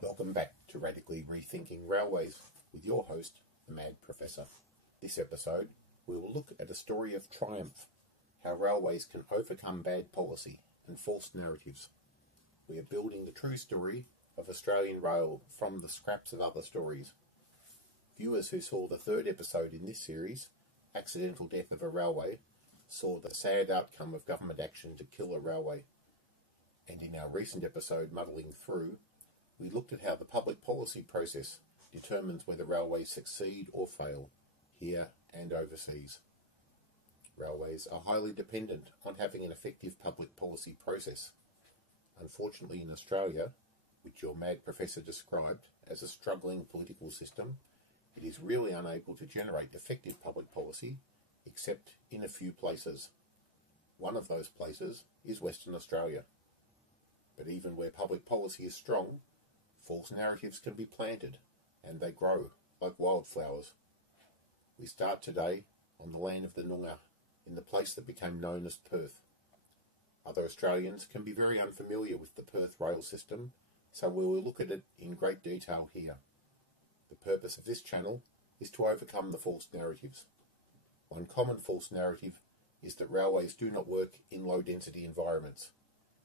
Welcome back to Radically Rethinking Railways with your host, the Mad Professor. This episode, we will look at a story of triumph, how railways can overcome bad policy and false narratives. We are building the true story of Australian rail from the scraps of other stories. Viewers who saw the third episode in this series, Accidental Death of a Railway, saw the sad outcome of government action to kill a railway. And in our recent episode, Muddling Through, we looked at how the public policy process determines whether railways succeed or fail, here and overseas. Railways are highly dependent on having an effective public policy process. Unfortunately, in Australia, which your Mad Professor described as a struggling political system, it is really unable to generate effective public policy, except in a few places. One of those places is Western Australia. But even where public policy is strong, false narratives can be planted, and they grow like wildflowers. We start today on the land of the Noongar, in the place that became known as Perth. Other Australians can be very unfamiliar with the Perth rail system, so we will look at it in great detail here. The purpose of this channel is to overcome the false narratives. One common false narrative is that railways do not work in low-density environments.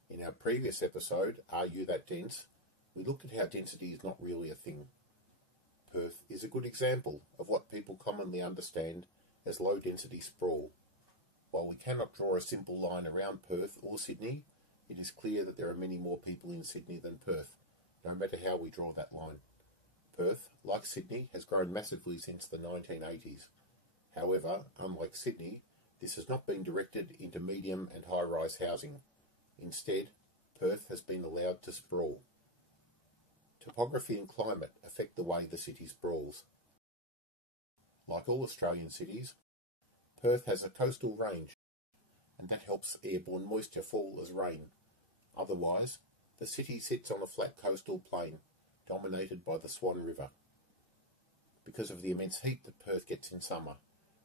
In our previous episode, Are You That Dense?, we looked at how density is not really a thing. Perth is a good example of what people commonly understand as low-density sprawl. While we cannot draw a simple line around Perth or Sydney, it is clear that there are many more people in Sydney than Perth, no matter how we draw that line. Perth, like Sydney, has grown massively since the 1980s. However, unlike Sydney, this has not been directed into medium and high-rise housing. Instead, Perth has been allowed to sprawl. Topography and climate affect the way the city sprawls. Like all Australian cities, Perth has a coastal range, and that helps airborne moisture fall as rain. Otherwise, the city sits on a flat coastal plain, dominated by the Swan River. Because of the immense heat that Perth gets in summer,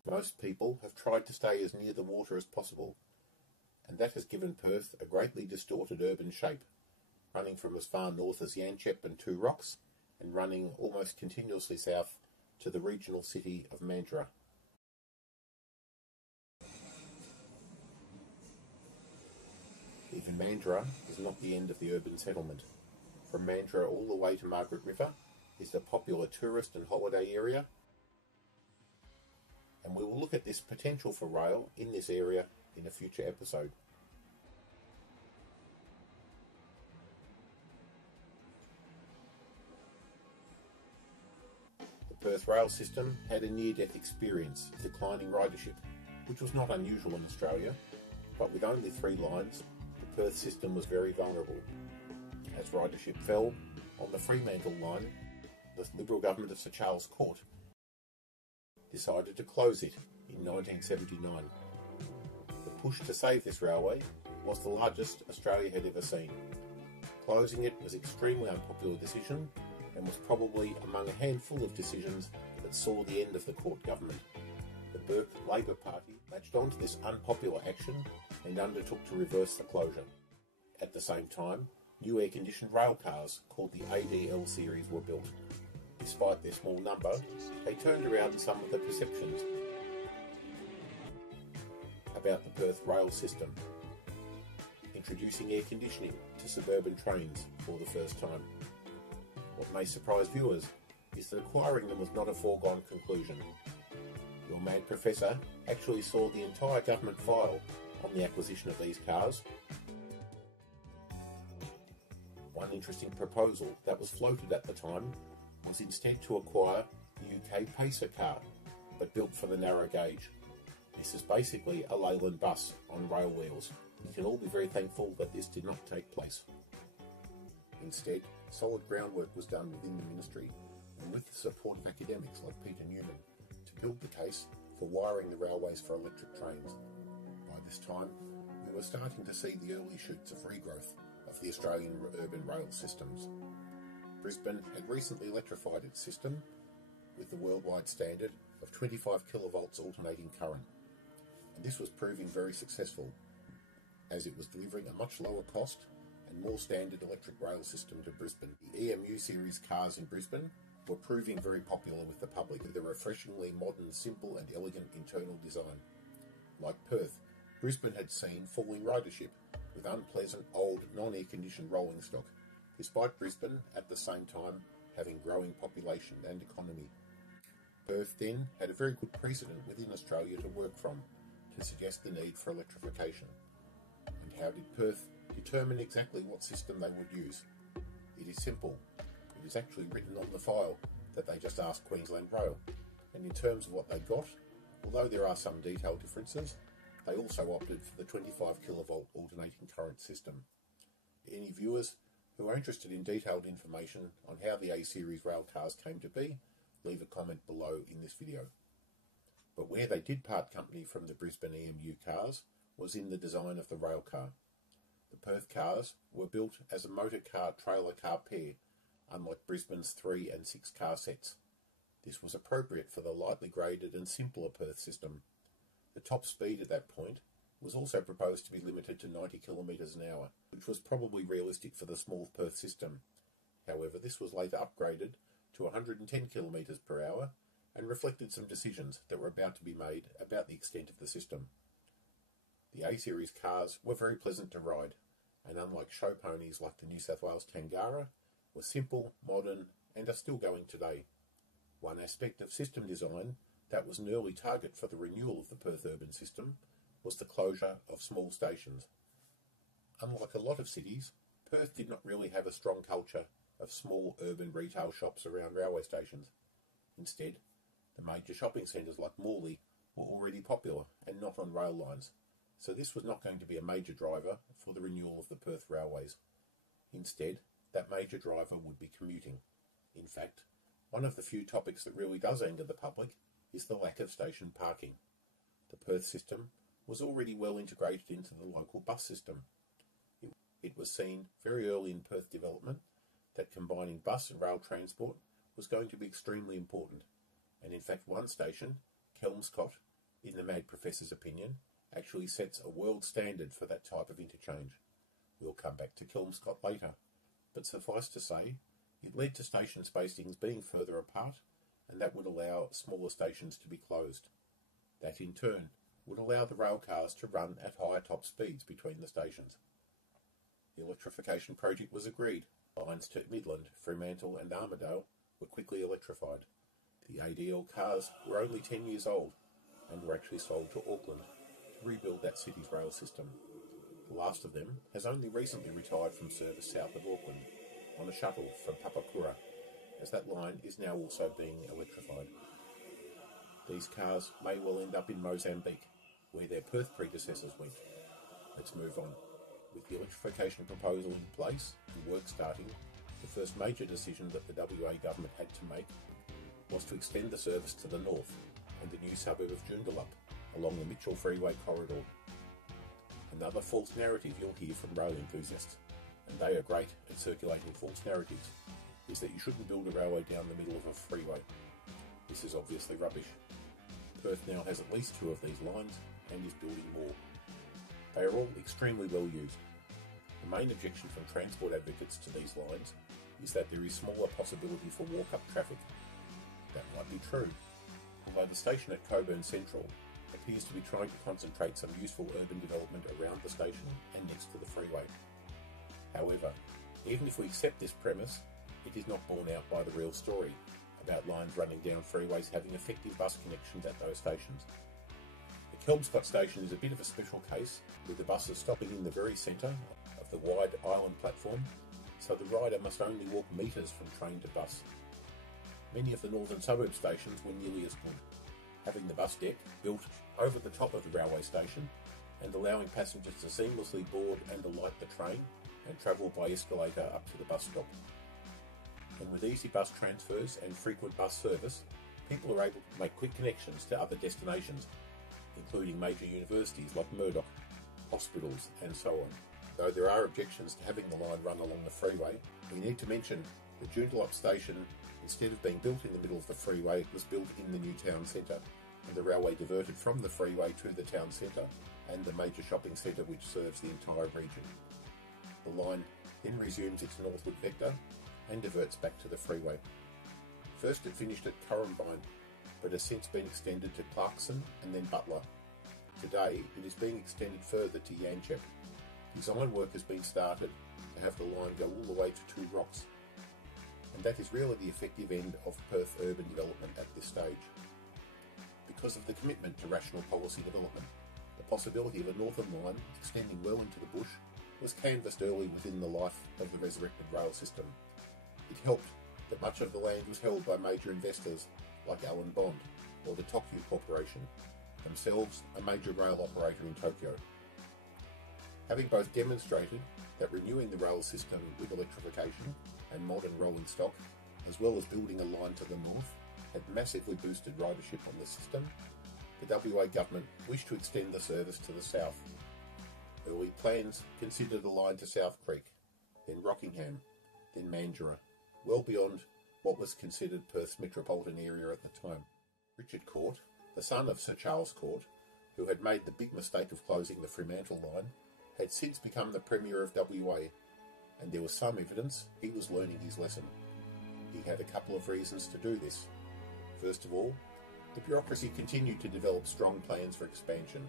most people have tried to stay as near the water as possible, and that has given Perth a greatly distorted urban shape, running from as far north as Yanchep and Two Rocks, and running almost continuously south to the regional city of Mandurah. Even Mandurah is not the end of the urban settlement. From Mandurah all the way to Margaret River is the popular tourist and holiday area, and we will look at this potential for rail in this area in a future episode. The Perth rail system had a near-death experience, declining ridership, which was not unusual in Australia, but with only 3 lines, the Perth system was very vulnerable. As ridership fell, on the Fremantle line, the Liberal government of Sir Charles Court decided to close it in 1979. The push to save this railway was the largest Australia had ever seen. Closing it was an extremely unpopular decision and was probably among a handful of decisions that saw the end of the Court government. The Burke Labor Party latched on to this unpopular action and undertook to reverse the closure. At the same time, new air-conditioned rail cars called the ADL series were built. Despite their small number, they turned around some of the perceptions about the Perth rail system, introducing air conditioning to suburban trains for the first time. What may surprise viewers is that acquiring them was not a foregone conclusion. Your Mad Professor actually saw the entire government file on the acquisition of these cars. One interesting proposal that was floated at the time was instead to acquire the UK Pacer car, but built for the narrow gauge. This is basically a Leyland bus on rail wheels. You can all be very thankful that this did not take place. Instead, solid groundwork was done within the ministry, and with the support of academics like Peter Newman, to build the case for wiring the railways for electric trains. By this time, we were starting to see the early shoots of regrowth of the Australian urban rail systems. Brisbane had recently electrified its system with the worldwide standard of 25 kilovolts alternating current, and this was proving very successful, as it was delivering a much lower cost and more standard electric rail system to Brisbane. The EMU series cars in Brisbane were proving very popular with the public with a refreshingly modern, simple and elegant internal design. Like Perth, Brisbane had seen falling ridership with unpleasant, old, non-air conditioned rolling stock, despite Brisbane at the same time having growing population and economy. Perth then had a very good precedent within Australia to work from to suggest the need for electrification. And how did Perth determine exactly what system they would use? It is simple. It is actually written on the file that they just asked Queensland Rail. And in terms of what they got, although there are some detail differences, they also opted for the 25 kilovolt alternating current system. Any viewers who are interested in detailed information on how the A-Series rail cars came to be, leave a comment below in this video. But where they did part company from the Brisbane EMU cars was in the design of the rail car. The Perth cars were built as a motor car trailer car pair, unlike Brisbane's 3 and 6 car sets. This was appropriate for the lightly graded and simpler Perth system. The top speed at that point was also proposed to be limited to 90 kilometres an hour, which was probably realistic for the small Perth system. However, this was later upgraded to 110 kilometres per hour and reflected some decisions that were about to be made about the extent of the system. The A-Series cars were very pleasant to ride, and unlike show ponies like the New South Wales Tangara, were simple, modern, and are still going today. One aspect of system design that was an early target for the renewal of the Perth urban system was the closure of small stations. Unlike a lot of cities, Perth did not really have a strong culture of small urban retail shops around railway stations. Instead, the major shopping centres like Morley were already popular and not on rail lines, so this was not going to be a major driver for the renewal of the Perth railways. Instead, that major driver would be commuting. In fact, one of the few topics that really does anger the public is the lack of station parking. The Perth system was already well integrated into the local bus system. It was seen very early in Perth development that combining bus and rail transport was going to be extremely important, and in fact one station, Kelmscott, in the Mad Professor's opinion, actually sets a world standard for that type of interchange. We'll come back to Kelmscott later, but suffice to say, it led to station spacings being further apart, and that would allow smaller stations to be closed. That in turn would allow the rail cars to run at higher top speeds between the stations. The electrification project was agreed. Lines to Midland, Fremantle and Armidale were quickly electrified. The ADL cars were only 10 years old and were actually sold to Auckland to rebuild that city's rail system. The last of them has only recently retired from service south of Auckland on a shuttle from Papakura, as that line is now also being electrified. These cars may well end up in Mozambique, where their Perth predecessors went. Let's move on. With the electrification proposal in place and work starting, the first major decision that the WA government had to make was to extend the service to the north and the new suburb of Joondalup along the Mitchell Freeway corridor. Another false narrative you'll hear from rail enthusiasts, and they are great at circulating false narratives, is that you shouldn't build a railway down the middle of a freeway. This is obviously rubbish. Perth now has at least 2 of these lines and is building more. They are all extremely well used. The main objection from transport advocates to these lines is that there is smaller possibility for walk-up traffic. That might be true, although the station at Coburn Central appears to be trying to concentrate some useful urban development around the station and next to the freeway. However, even if we accept this premise, it is not borne out by the real story about lines running down freeways having effective bus connections at those stations. The Kelmscott station is a bit of a special case, with the buses stopping in the very centre of the wide island platform, so the rider must only walk metres from train to bus. Many of the northern suburb stations were nearly as good, having the bus deck built over the top of the railway station and allowing passengers to seamlessly board and alight the train and travel by escalator up to the bus stop. And with easy bus transfers and frequent bus service, people are able to make quick connections to other destinations, including major universities like Murdoch, hospitals and so on. Though there are objections to having the line run along the freeway, we need to mention that Joondalup station, instead of being built in the middle of the freeway, was built in the new town centre, and the railway diverted from the freeway to the town centre and the major shopping centre which serves the entire region. The line then resumes its northward vector and diverts back to the freeway. First it finished at Currumbine, but has since been extended to Clarkson and then Butler. Today it is being extended further to Yanchep. Design work has been started to have the line go all the way to Two Rocks, and that is really the effective end of Perth urban development at this stage. Because of the commitment to rational policy development, the possibility of a northern line extending well into the bush was canvassed early within the life of the resurrected rail system. It helped that much of the land was held by major investors like Ellenbrook or the Tokyu Corporation, themselves a major rail operator in Tokyo. Having both demonstrated that renewing the rail system with electrification and modern rolling stock, as well as building a line to the north, had massively boosted ridership on the system, the WA government wished to extend the service to the south. Early plans considered a line to South Creek, then Rockingham, then Mandurah, well beyond what was considered Perth's metropolitan area at the time. Richard Court, the son of Sir Charles Court, who had made the big mistake of closing the Fremantle line, had since become the Premier of WA, and there was some evidence he was learning his lesson. He had a couple of reasons to do this. First of all, the bureaucracy continued to develop strong plans for expansion.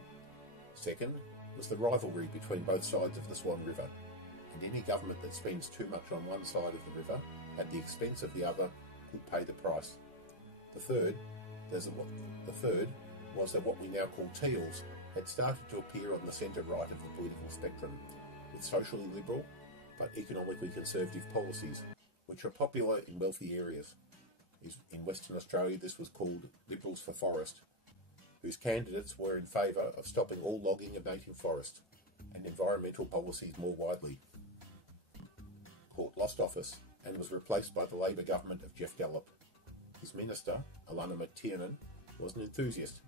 Second was the rivalry between both sides of the Swan River, and any government that spends too much on one side of the river at the expense of the other will pay the price. The third was that what we now call teals had started to appear on the centre-right of the political spectrum, with socially liberal but economically conservative policies, which are popular in wealthy areas. In Western Australia this was called Liberals for Forest, whose candidates were in favour of stopping all logging of native forest and environmental policies more widely. Court lost office and was replaced by the Labor government of Jeff Gallop. His minister, Alana McTiernan, was an enthusiast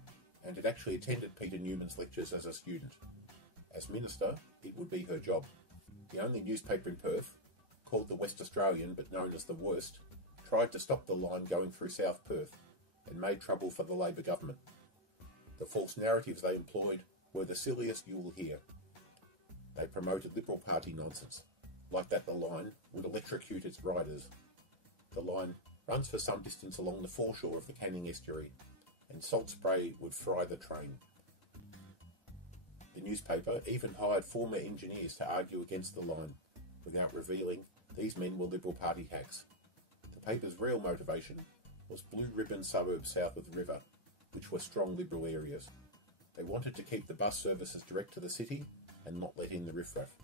and had actually attended Peter Newman's lectures as a student. As minister, it would be her job. The only newspaper in Perth, called the West Australian but known as the Worst, tried to stop the line going through South Perth and made trouble for the Labor government. The false narratives they employed were the silliest you will hear. They promoted Liberal Party nonsense, like that the line would electrocute its riders. The line runs for some distance along the foreshore of the Canning estuary, and salt spray would fry the train. The newspaper even hired former engineers to argue against the line, without revealing these men were Liberal Party hacks. The paper's real motivation was blue ribbon suburbs south of the river, which were strong Liberal areas. They wanted to keep the bus services direct to the city and not let in the riffraff.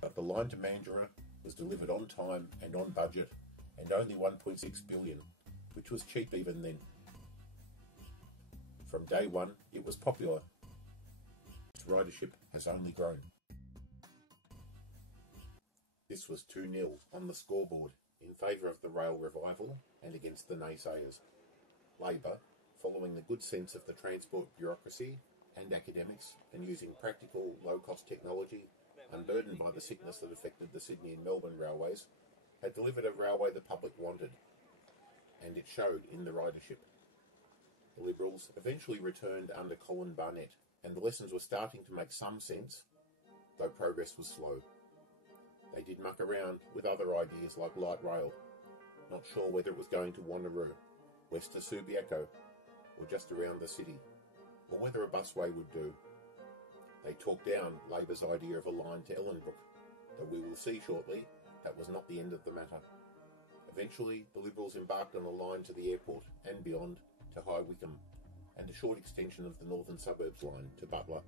But the line to Mandurah was delivered on time and on budget, and only $1.6 billion, which was cheap even then. From day one, it was popular. Its ridership has only grown. This was 2-0 on the scoreboard in favour of the rail revival and against the naysayers. Labor, following the good sense of the transport bureaucracy and academics and using practical, low-cost technology, unburdened by the sickness that affected the Sydney and Melbourne railways, had delivered a railway the public wanted, and it showed in the ridership. The Liberals eventually returned under Colin Barnett, and the lessons were starting to make some sense, though progress was slow. They did muck around with other ideas like light rail, not sure whether it was going to Wanneroo, west to Subiaco, or just around the city, or whether a busway would do. They talked down Labor's idea of a line to Ellenbrook, though we will see shortly that was not the end of the matter. Eventually, the Liberals embarked on a line to the airport and beyond to High Wycombe, and a short extension of the northern suburbs line to Butler.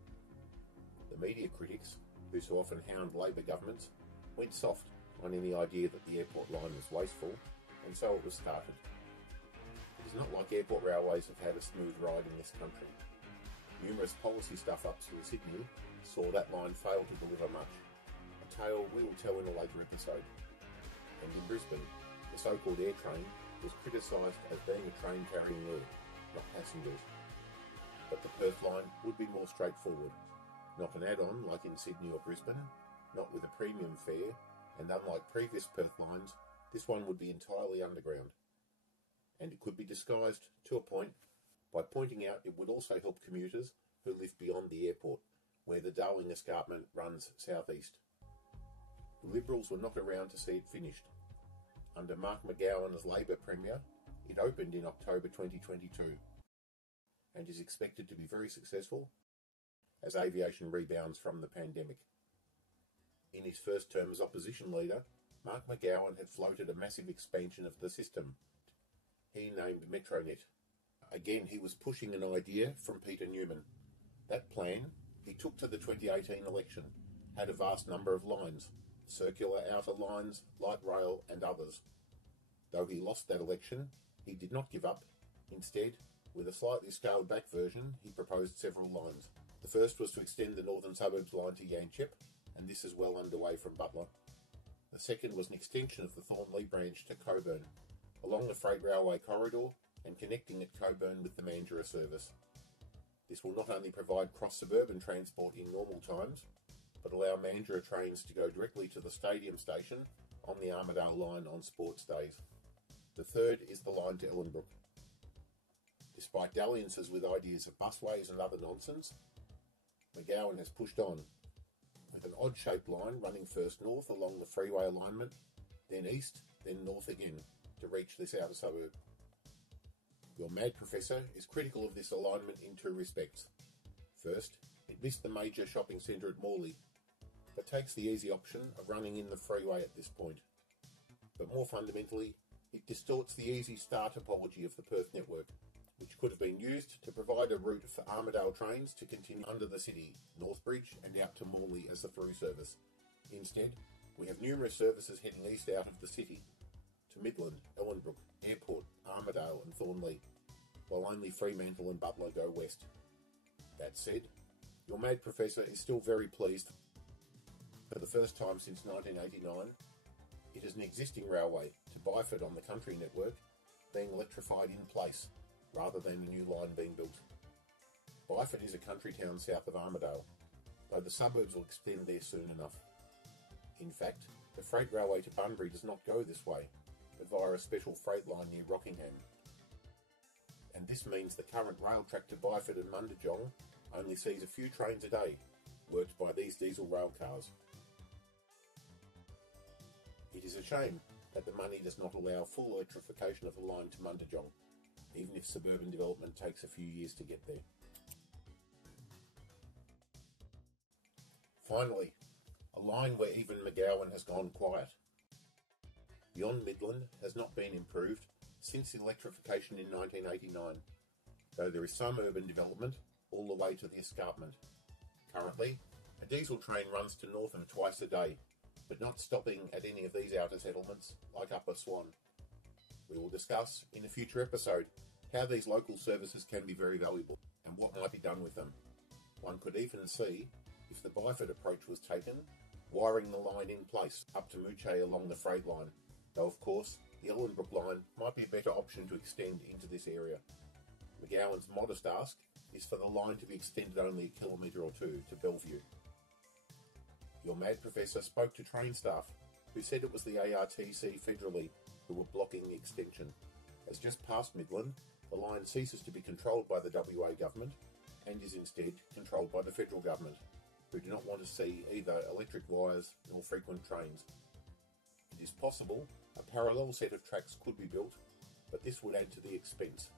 The media critics, who so often hound Labor governments, went soft on any idea that the airport line was wasteful, and so it was started. It is not like airport railways have had a smooth ride in this country. Numerous policy stuff-ups in Sydney saw that line fail to deliver much, a tale we will tell in a later episode. And in Brisbane, the so-called air train was criticised as being a train carrying air, not passengers. But the Perth line would be more straightforward, not an add-on like in Sydney or Brisbane, not with a premium fare, and unlike previous Perth lines, this one would be entirely underground. And it could be disguised, to a point, by pointing out it would also help commuters who live beyond the airport, where the Darling Escarpment runs southeast. The Liberals were not around to see it finished. Under Mark McGowan as Labor Premier, it opened in October 2022 and is expected to be very successful as aviation rebounds from the pandemic. In his first term as opposition leader, Mark McGowan had floated a massive expansion of the system. He named Metronet. Again, he was pushing an idea from Peter Newman. That plan he took to the 2018 election had a vast number of lines, circular outer lines, light rail and others. Though he lost that election, he did not give up. Instead, with a slightly scaled back version, he proposed several lines. The first was to extend the Northern Suburbs line to Yanchep, and this is well underway from Butler. The second was an extension of the Thornley branch to Coburn, along the freight railway corridor and connecting at Coburn with the Mandurah service. This will not only provide cross-suburban transport in normal times, but allow Mandurah trains to go directly to the stadium station on the Armidale line on sports days. The third is the line to Ellenbrook. Despite dalliances with ideas of busways and other nonsense, McGowan has pushed on, with an odd-shaped line running first north along the freeway alignment, then east, then north again, to reach this outer suburb. Your mad professor is critical of this alignment in two respects. First, it missed the major shopping centre at Morley, but takes the easy option of running in the freeway at this point. But more fundamentally, it distorts the easy star topology of the Perth network, which could have been used to provide a route for Armidale trains to continue under the city, Northbridge and out to Morley as the through service. Instead, we have numerous services heading east out of the city, to Midland, Ellenbrook, Airport, Armidale and Thornley, while only Fremantle and Butler go west. That said, your mad professor is still very pleased. For the first time since 1989, it is an existing railway to Byford on the country network being electrified in place, rather than a new line being built. Byford is a country town south of Armidale, though the suburbs will extend there soon enough. In fact, the freight railway to Bunbury does not go this way, but via a special freight line near Rockingham. And this means the current rail track to Byford and Mundijong only sees a few trains a day, worked by these diesel rail cars. It is a shame that the money does not allow full electrification of the line to Mundijong, even if suburban development takes a few years to get there. Finally, a line where even McGowan has gone quiet. Beyond Midland has not been improved since electrification in 1989, though there is some urban development all the way to the escarpment. Currently, a diesel train runs to Northern twice a day, but not stopping at any of these outer settlements like Upper Swan. We will discuss in a future episode how these local services can be very valuable and what might be done with them. One could even see, if the Byford approach was taken, wiring the line in place up to Moochea along the freight line, though of course the Ellenbrook line might be a better option to extend into this area. McGowan's modest ask is for the line to be extended only a kilometre or two to Bellevue. Your mad professor spoke to train staff who said it was the ARTC federally who were blocking the extension, as just past Midland, the line ceases to be controlled by the WA government and is instead controlled by the federal government, who do not want to see either electric wires nor frequent trains. It is possible a parallel set of tracks could be built, but this would add to the expense.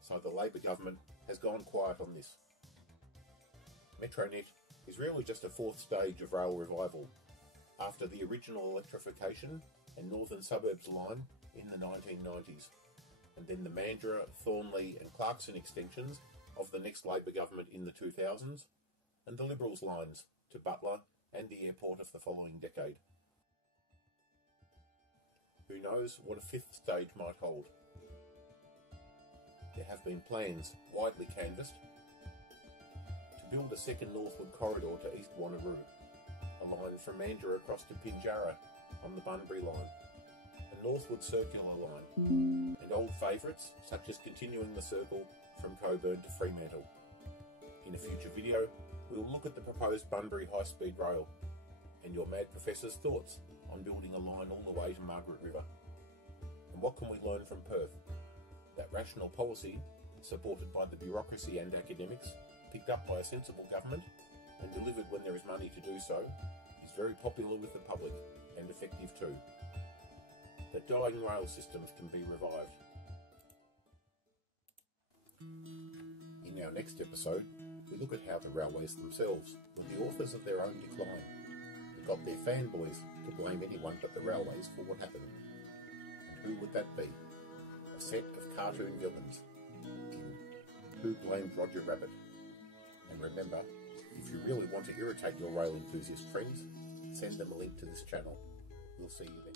So the Labor government has gone quiet on this. Metronet is really just a fourth stage of rail revival, after the original electrification and Northern Suburbs line in the 1990s, and then the Mandurah, Thornley and Clarkson extensions of the next Labor government in the 2000s, and the Liberals lines to Butler and the airport of the following decade. Who knows what a fifth stage might hold? There have been plans, widely canvassed, to build a second northward corridor to East Wanneroo, a line from Mandurah across to Pinjarra on the Bunbury line, a northward circular line, and old favourites such as continuing the circle from Coburn to Fremantle. In a future video, we will look at the proposed Bunbury high-speed rail and your mad professor's thoughts on building a line all the way to Margaret River. And what can we learn from Perth? That rational policy, supported by the bureaucracy and academics, picked up by a sensible government, and delivered when there is money to do so, is is very popular with the public and effective too. The dying rail systems can be revived. In our next episode, we look at how the railways themselves were the authors of their own decline, and got their fanboys to blame anyone but the railways for what happened. And who would that be? A set of cartoon villains in Who Blamed Roger Rabbit? And remember, if you really want to irritate your rail enthusiast friends, send them a link to this channel. We'll see you then.